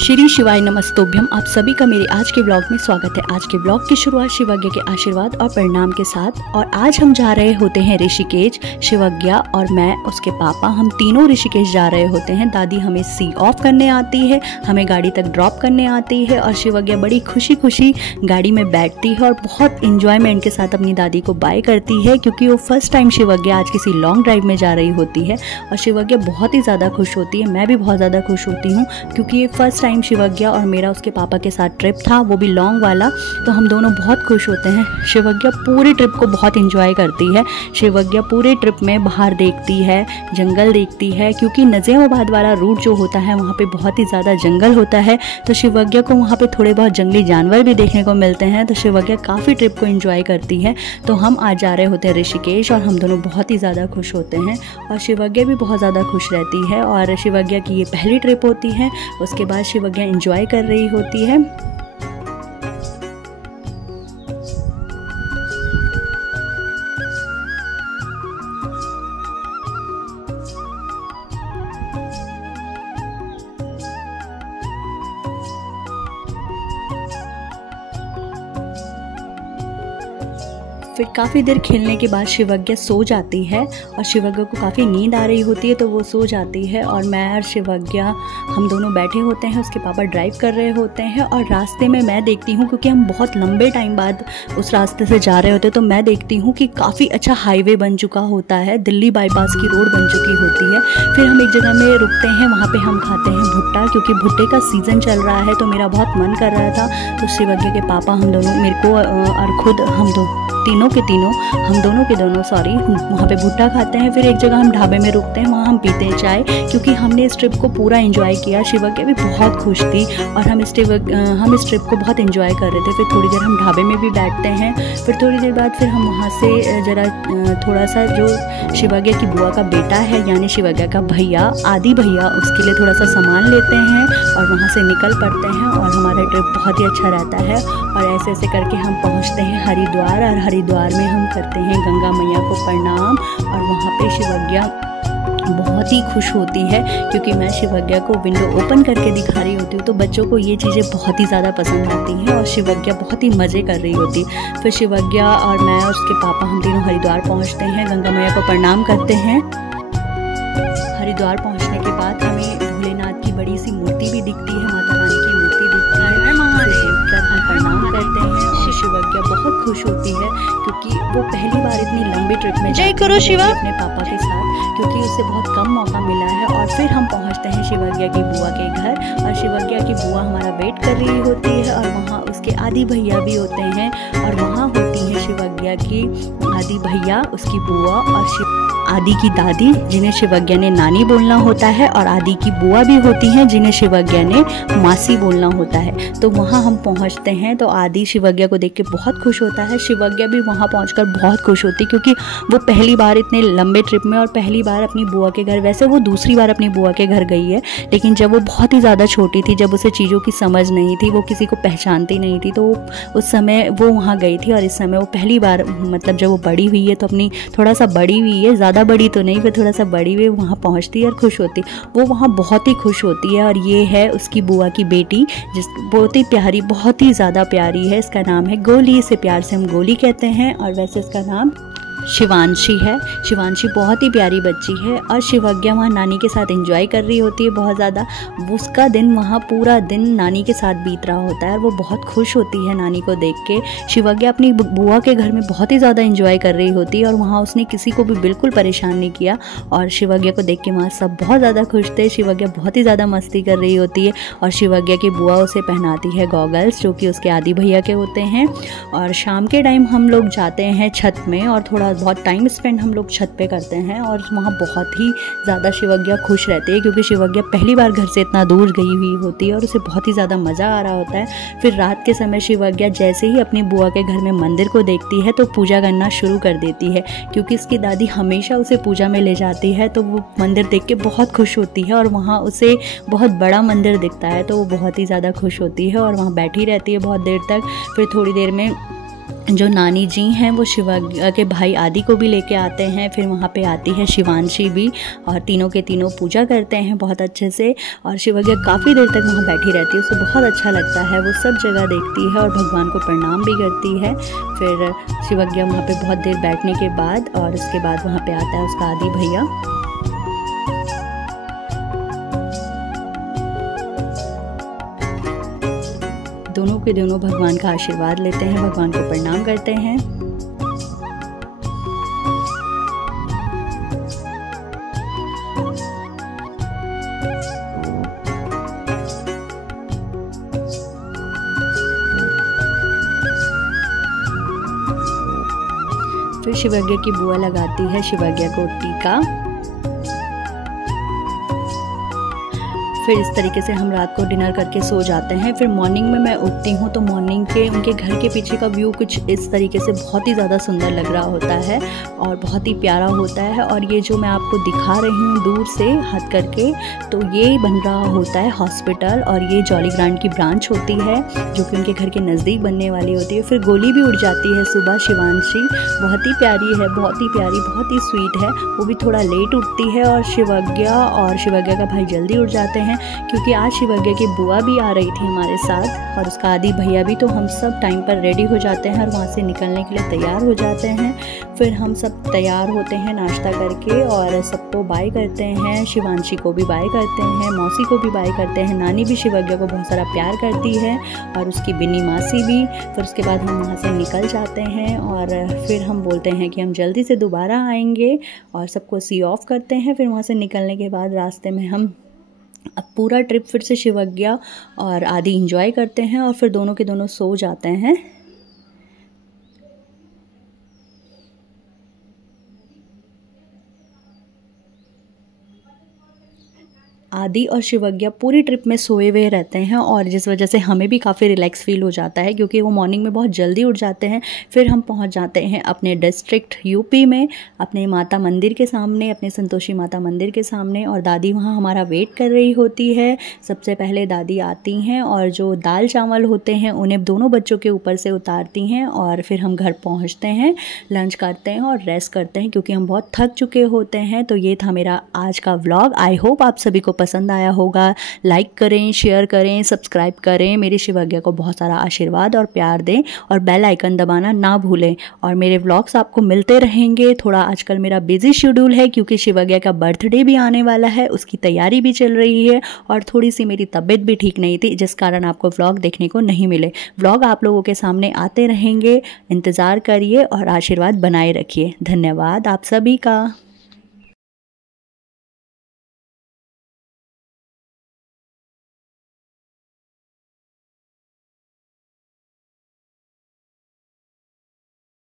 श्री शिवाय नमस्तोभ्यम। आप सभी का मेरे आज के ब्लॉग में स्वागत है। आज के ब्लॉग की शुरुआत शिवज्ञ के आशीर्वाद और परिणाम के साथ। और आज हम जा रहे होते हैं ऋषिकेश। शिवज्ञ और मैं, उसके पापा, हम तीनों ऋषिकेश जा रहे होते हैं। दादी हमें सी ऑफ करने आती है, हमें गाड़ी तक ड्रॉप करने आती है और शिवज्ञ बड़ी खुशी खुशी गाड़ी में बैठती है और बहुत इंजॉयमेंट के साथ अपनी दादी को बाय करती है, क्योंकि वो फर्स्ट टाइम शिवज्ञ आज किसी लॉन्ग ड्राइव में जा रही होती है। और शिवज्ञ बहुत ही ज़्यादा खुश होती है, मैं भी बहुत ज़्यादा खुश होती हूँ, क्योंकि ये फर्स्ट टाइम शिवज्ञ और मेरा उसके पापा के साथ ट्रिप था, वो भी लॉन्ग वाला। तो हम दोनों बहुत खुश होते हैं। शिवज्ञ पूरी ट्रिप को बहुत इंजॉय करती है। शिवज्ञ पूरे ट्रिप में बाहर देखती है, जंगल देखती है, क्योंकि नज़ीमाबाद वाला रूट जो होता है वहाँ पे बहुत ही ज़्यादा जंगल होता है। तो शिवज्ञ को वहाँ पे थोड़े बहुत जंगली जानवर भी देखने को मिलते हैं। तो शिवज्ञ काफ़ी ट्रिप को इंजॉय करती है। तो हम आज जा रहे होते हैं ऋषिकेश और हम दोनों बहुत ही ज़्यादा खुश होते हैं और शिवज्ञ भी बहुत ज़्यादा खुश रहती है। और शिवज्ञ की ये पहली ट्रिप होती है। उसके बाद शिवज्ञ एंजॉय कर रही होती है। फिर काफ़ी देर खेलने के बाद शिवज्ञ सो जाती है और शिवज्ञ को काफ़ी नींद आ रही होती है, तो वो सो जाती है। और मैं और शिवज्ञ हम दोनों बैठे होते हैं, उसके पापा ड्राइव कर रहे होते हैं। और रास्ते में मैं देखती हूँ, क्योंकि हम बहुत लंबे टाइम बाद उस रास्ते से जा रहे होते हैं, तो मैं देखती हूँ कि काफ़ी अच्छा हाईवे बन चुका होता है, दिल्ली बाईपास की रोड बन चुकी होती है। फिर हम एक जगह में रुकते हैं, वहाँ पर हम खाते हैं भुट्टा, क्योंकि भुट्टे का सीज़न चल रहा है, तो मेरा बहुत मन कर रहा था। तो शिवज्ञ के पापा हम दोनों, मेरे को और खुद हम तीनों के दोनों वहाँ पे भुट्टा खाते हैं। फिर एक जगह हम ढाबे में रुकते हैं, वहाँ हम पीते हैं चाय, क्योंकि हमने इस ट्रिप को पूरा एंजॉय किया। शिवज्ञ भी बहुत खुश थी और हम इस ट्रिप को बहुत एंजॉय कर रहे थे। फिर थोड़ी देर हम ढाबे में भी बैठते हैं। फिर थोड़ी देर बाद फिर हम वहाँ से जरा थोड़ा सा, जो शिवज्ञ की बुआ का बेटा है यानी शिवज्ञ का भैया, आदि भैया, उसके लिए थोड़ा सा सामान लेते हैं और वहाँ से निकल पड़ते हैं। और हमारा ट्रिप बहुत ही अच्छा रहता है। और ऐसे ऐसे करके हम पहुँचते हैं हरिद्वार। और हरिद्वार में हम करते हैं गंगा मैया को प्रणाम। और वहाँ पे शिवज्ञ बहुत ही खुश होती है, क्योंकि मैं शिवज्ञ को विंडो ओपन करके दिखा रही होती हूँ। तो बच्चों को ये चीज़ें बहुत ही ज़्यादा पसंद आती हैं और शिवज्ञ बहुत ही मज़े कर रही होती। फिर शिवज्ञ और मैं और उसके पापा हम तीनों हरिद्वार पहुँचते हैं, गंगा मैया को प्रणाम करते हैं। हरिद्वार पहुँचने के बाद हमें भोलेनाथ की बड़ी सी मूर्ति भी दिखती है, माता रानी की मूर्ति दिखती है। हम प्रणाम करते हैं। शिवज्ञ बहुत खुश होती है, क्योंकि वो पहली बार इतनी लंबी ट्रिप में जय करो शिवा अपने पापा के साथ, क्योंकि उसे बहुत कम मौका मिला है। और फिर हम पहुंचते हैं शिवज्ञ की बुआ के घर और शिवज्ञ की बुआ हमारा वेट कर रही होती है। और वहाँ उसके आदि भैया भी होते हैं और वहाँ होती है शिवज्ञ की आदि भैया, उसकी बुआ और आदि की दादी, जिन्हें शिवज्ञ ने नानी बोलना होता है, और आदि की बुआ भी होती हैं, जिन्हें शिवज्ञ ने मासी बोलना होता है। तो वहाँ हम पहुँचते हैं तो आदि शिवज्ञ को देख के बहुत खुश होता है। शिवज्ञ भी वहाँ पहुँचकर बहुत खुश होती, क्योंकि वो पहली बार इतने लंबे ट्रिप में और पहली बार अपनी बुआ के घर, वैसे वो दूसरी बार अपनी बुआ के घर गई है, लेकिन जब वो बहुत ही ज़्यादा छोटी थी, जब उसे चीज़ों की समझ नहीं थी, वो किसी को पहचानती नहीं थी, तो उस समय वो वहाँ गई थी। और इस समय वो पहली बार, मतलब जब वो बड़ी हुई है, तो अपनी थोड़ा सा बड़ी हुई है, ज़्यादा बड़ी तो नहीं, पर थोड़ा सा बड़ी हुई, वहाँ पहुँचती है और खुश होती। वो वहाँ बहुत ही खुश होती है। और ये है उसकी बुआ की बेटी, जिस बहुत ही प्यारी, बहुत ही ज़्यादा प्यारी है। इसका नाम है गोली, इसे प्यार से हम गोली कहते हैं। और वैसे इसका नाम शिवांशी है। शिवांशी बहुत ही प्यारी बच्ची है। और शिवज्ञ वहाँ नानी के साथ एंजॉय कर रही होती है बहुत ज़्यादा। उसका दिन वहाँ पूरा दिन नानी के साथ बीत रहा होता है और वो बहुत खुश होती है नानी को देख के। शिवज्ञ अपनी बुआ के घर में बहुत ही ज़्यादा एंजॉय कर रही होती है और वहाँ उसने किसी को भी बिल्कुल परेशान नहीं किया। और शिवज्ञ को देख के वहाँ सब बहुत ज़्यादा खुश थे। शिवज्ञ बहुत ही ज़्यादा मस्ती कर रही होती है और शिवज्ञ की बुआ उसे पहनाती है गॉगल्स, जो कि उसके आदि भैया के होते हैं। और शाम के टाइम हम लोग जाते हैं छत में और थोड़ा बहुत टाइम स्पेंड हम लोग छत पे करते हैं। और वहाँ बहुत ही ज़्यादा शिवज्ञ खुश रहती है, क्योंकि शिवज्ञ पहली बार घर से इतना दूर गई हुई होती है और उसे बहुत ही ज़्यादा मज़ा आ रहा होता है। फिर रात के समय शिवज्ञ जैसे ही अपनी बुआ के घर में मंदिर को देखती है, तो पूजा करना शुरू कर देती है, क्योंकि उसकी दादी हमेशा उसे पूजा में ले जाती है। तो वो मंदिर देख के बहुत खुश होती है और वहाँ उसे बहुत बड़ा मंदिर दिखता है, तो वो बहुत ही ज़्यादा खुश होती है और वहाँ बैठी रहती है बहुत देर तक। फिर थोड़ी देर में जो नानी जी हैं वो शिवज्ञ के भाई आदि को भी लेके आते हैं। फिर वहाँ पे आती है शिवांशी भी, और तीनों के तीनों पूजा करते हैं बहुत अच्छे से। और शिवज्ञ काफ़ी देर तक वहाँ बैठी रहती है, उसे बहुत अच्छा लगता है, वो सब जगह देखती है और भगवान को प्रणाम भी करती है। फिर शिवज्ञ वहाँ पे बहुत देर बैठने के बाद, और उसके बाद वहाँ पे आता है उसका आदि भैया। दोनों के दोनों भगवान का आशीर्वाद लेते हैं, भगवान को प्रणाम करते हैं। फिर शिवज्ञ की बुआ लगाती है शिवज्ञ को टीका। फिर इस तरीके से हम रात को डिनर करके सो जाते हैं। फिर मॉर्निंग में मैं उठती हूँ तो मॉर्निंग के उनके घर के पीछे का व्यू कुछ इस तरीके से बहुत ही ज़्यादा सुंदर लग रहा होता है और बहुत ही प्यारा होता है। और ये जो मैं आपको दिखा रही हूँ दूर से हाथ करके, तो ये बन रहा होता है हॉस्पिटल, और ये जॉली ग्रांट की ब्रांच होती है जो कि उनके घर के नज़दीक बनने वाली होती है। फिर गोली भी उड़ जाती है सुबह। शिवांशी बहुत ही प्यारी है, बहुत ही प्यारी, बहुत ही स्वीट है, वो भी थोड़ा लेट उठती है। और शिवज्ञ का भाई जल्दी उठ जाते हैं क्योंकि आज शिवज्ञ की बुआ भी आ रही थी हमारे साथ, और उसका आदि भैया भी। तो हम सब टाइम पर रेडी हो जाते हैं और वहाँ से निकलने के लिए तैयार हो जाते हैं। फिर हम सब तैयार होते हैं नाश्ता करके और सबको बाय करते हैं। शिवांशी को भी बाय करते हैं, मौसी को भी बाय करते हैं। नानी भी शिवज्ञ को बहुत सारा प्यार करती है और उसकी बिन्नी मासी भी। फिर उसके बाद हम वहाँ से निकल जाते हैं और फिर हम बोलते हैं कि हम जल्दी से दोबारा आएंगे और सबको सी ऑफ करते हैं। फिर वहाँ से निकलने के बाद रास्ते में हम अब पूरा ट्रिप फिर से शिवज्ञ और आदि एंजॉय करते हैं और फिर दोनों के दोनों सो जाते हैं। आदि और शिवज्ञ पूरी ट्रिप में सोए हुए रहते हैं और जिस वजह से हमें भी काफ़ी रिलैक्स फील हो जाता है क्योंकि वो मॉर्निंग में बहुत जल्दी उठ जाते हैं। फिर हम पहुंच जाते हैं अपने डिस्ट्रिक्ट यूपी में, अपने माता मंदिर के सामने, अपने संतोषी माता मंदिर के सामने, और दादी वहाँ हमारा वेट कर रही होती है। सबसे पहले दादी आती हैं और जो दाल चावल होते हैं उन्हें दोनों बच्चों के ऊपर से उतारती हैं और फिर हम घर पहुँचते हैं, लंच करते हैं और रेस्ट करते हैं क्योंकि हम बहुत थक चुके होते हैं। तो ये था मेरा आज का व्लॉग। आई होप आप सभी को पसंद आया होगा। लाइक करें, शेयर करें, सब्सक्राइब करें, मेरे शिवज्ञ को बहुत सारा आशीर्वाद और प्यार दें और बेल आइकन दबाना ना भूलें। और मेरे व्लॉग्स आपको मिलते रहेंगे। थोड़ा आजकल मेरा बिजी शेड्यूल है क्योंकि शिवज्ञ का बर्थडे भी आने वाला है, उसकी तैयारी भी चल रही है और थोड़ी सी मेरी तबीयत भी ठीक नहीं थी जिस कारण आपको व्लॉग देखने को नहीं मिले। व्लॉग आप लोगों के सामने आते रहेंगे, इंतज़ार करिए और आशीर्वाद बनाए रखिए। धन्यवाद आप सभी का।